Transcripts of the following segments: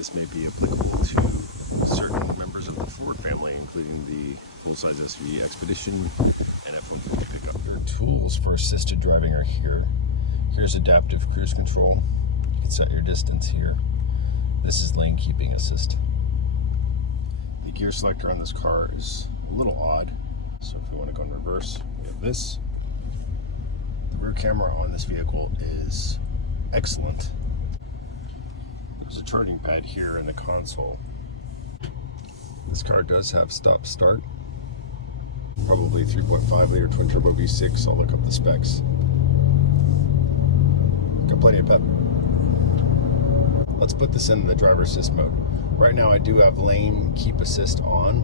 this may be applicable to certain members of the Ford family, including the full-size SUV Expedition and F-150 pickup. Your tools for assisted driving are here. Here's adaptive cruise control. You can set your distance here. This is lane keeping assist. The gear selector on this car is a little odd. So if we want to go in reverse, we have this. The rear camera on this vehicle is excellent. There's a charging pad here in the console. This car does have stop start. Probably 3.5 liter twin turbo V6. I'll look up the specs. Got plenty of pep. Let's put this in the driver assist mode. Right now I do have lane keep assist on.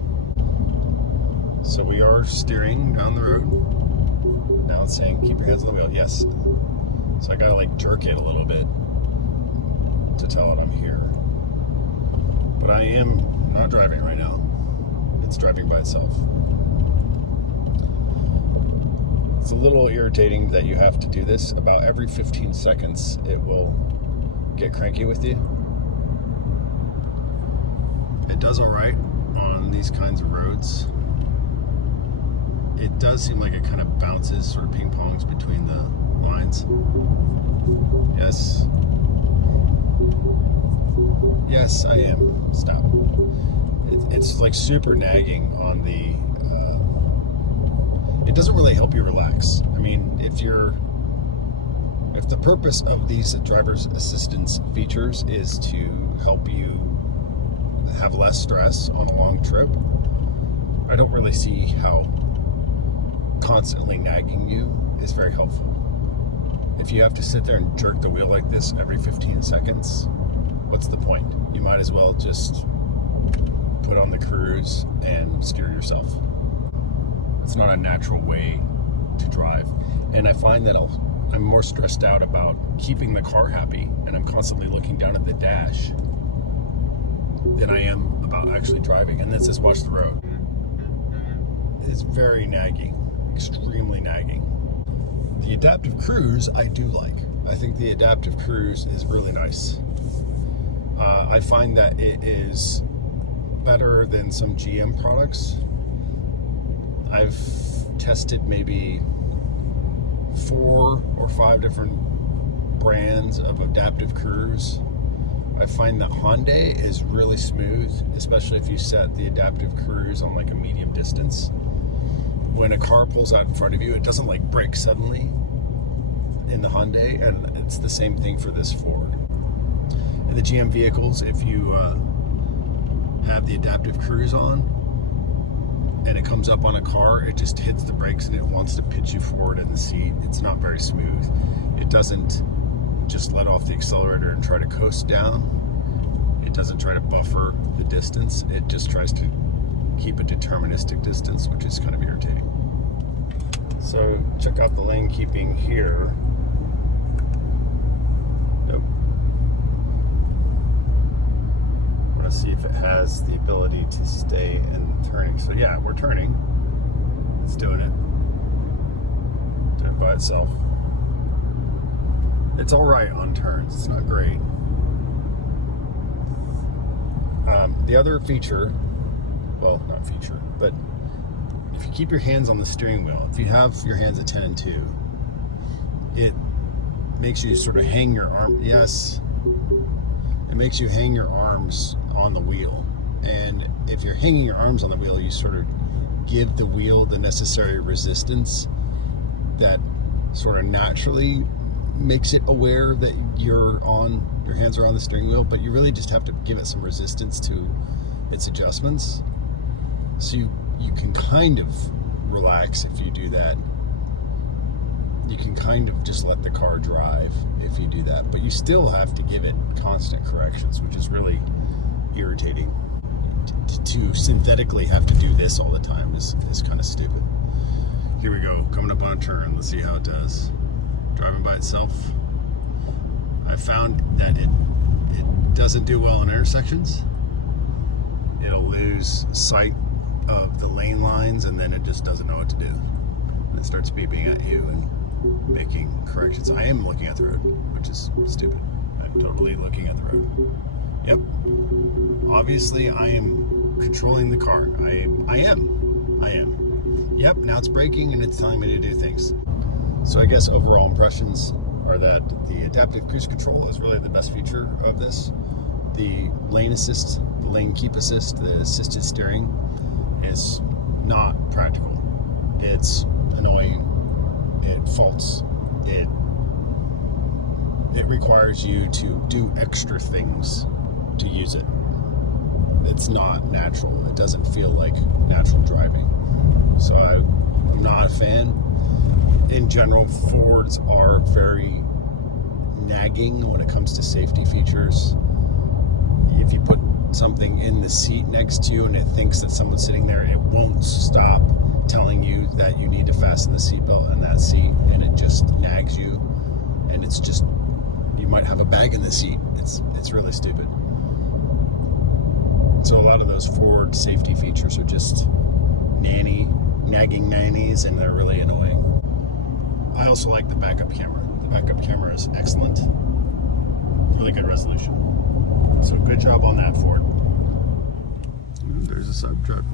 So we are steering down the road. Now it's saying keep your hands on the wheel. Yes. So I gotta like jerk it a little bit to tell it I'm here. But I am not driving right now. It's driving by itself. It's a little irritating that you have to do this. About every 15 seconds it will get cranky with you. It does all right on these kinds of roads. It does seem like it kind of bounces, sort of ping pongs between the lines. Yes. Yes, I am. Stop. It's like super nagging on the... it doesn't really help you relax. I mean, if the purpose of these driver's assistance features is to help you have less stress on a long trip, I don't really see how constantly nagging you is very helpful. If you have to sit there and jerk the wheel like this every 15 seconds, what's the point? You might as well just put on the cruise and steer yourself. It's not a natural way to drive. And I find that I'm more stressed out about keeping the car happy, and I'm constantly looking down at the dash than I am about actually driving. And this is watch the road. It's very nagging, extremely nagging. The adaptive cruise I do like. I think the adaptive cruise is really nice. I find that it is better than some GM products. I've tested maybe 4 or 5 different brands of adaptive cruise. I find that Hyundai is really smooth, especially if you set the adaptive cruise on like a medium distance. When a car pulls out in front of you, it doesn't like brake suddenly in the Hyundai, and it's the same thing for this Ford. In the GM vehicles, if you have the adaptive cruise on and it comes up on a car, it just hits the brakes and it wants to pitch you forward in the seat. It's not very smooth. It doesn't just let off the accelerator and try to coast down. It doesn't try to buffer the distance. It just tries to keep a deterministic distance, which is kind of irritating. So check out the lane keeping here. Nope. I want to see if it has the ability to stay in turning. So yeah, we're turning. It's doing it. Doing it by itself. It's all right on turns. It's not great. The other feature, well, not feature, but if you keep your hands on the steering wheel, if you have your hands at 10 and 2, it makes you sort of hang your arm. Yes, it makes you hang your arms on the wheel. And if you're hanging your arms on the wheel, you sort of give the wheel the necessary resistance that sort of naturally makes it aware that your hands are on the steering wheel, but you really just have to give it some resistance to its adjustments. So you can kind of relax if you do that. You can kind of just let the car drive if you do that, but you still have to give it constant corrections, which is really irritating. To synthetically have to do this all the time is kind of stupid. Here we go, coming up on a turn. Let's see how it does. Driving by itself. I found that it doesn't do well in intersections. It'll lose sight of the lane lines, and then it just doesn't know what to do. And it starts beeping at you and making corrections. I am looking at the road, which is stupid. I'm totally looking at the road. Yep. obviously I am controlling the car. I am. Yep, now it's braking and it's telling me to do things. So I guess overall impressions are that the adaptive cruise control is really the best feature of this. The lane assist, the lane keep assist, the assisted steering is not practical. It's annoying. It faults. It requires you to do extra things to use it. It's not natural. It doesn't feel like natural driving. So I'm not a fan. In general, Fords are very nagging when it comes to safety features. If you put something in the seat next to you and it thinks that someone's sitting there, it won't stop telling you that you need to fasten the seatbelt in that seat, and it just nags you, and it's just, you might have a bag in the seat. It's really stupid. So a lot of those Ford safety features are just nagging nannies, and they're really annoying. I also like the backup camera. The backup camera is excellent. Really good resolution. So good job on that, Ford. Ooh, there's a sub truck.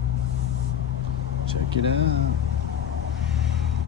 Check it out.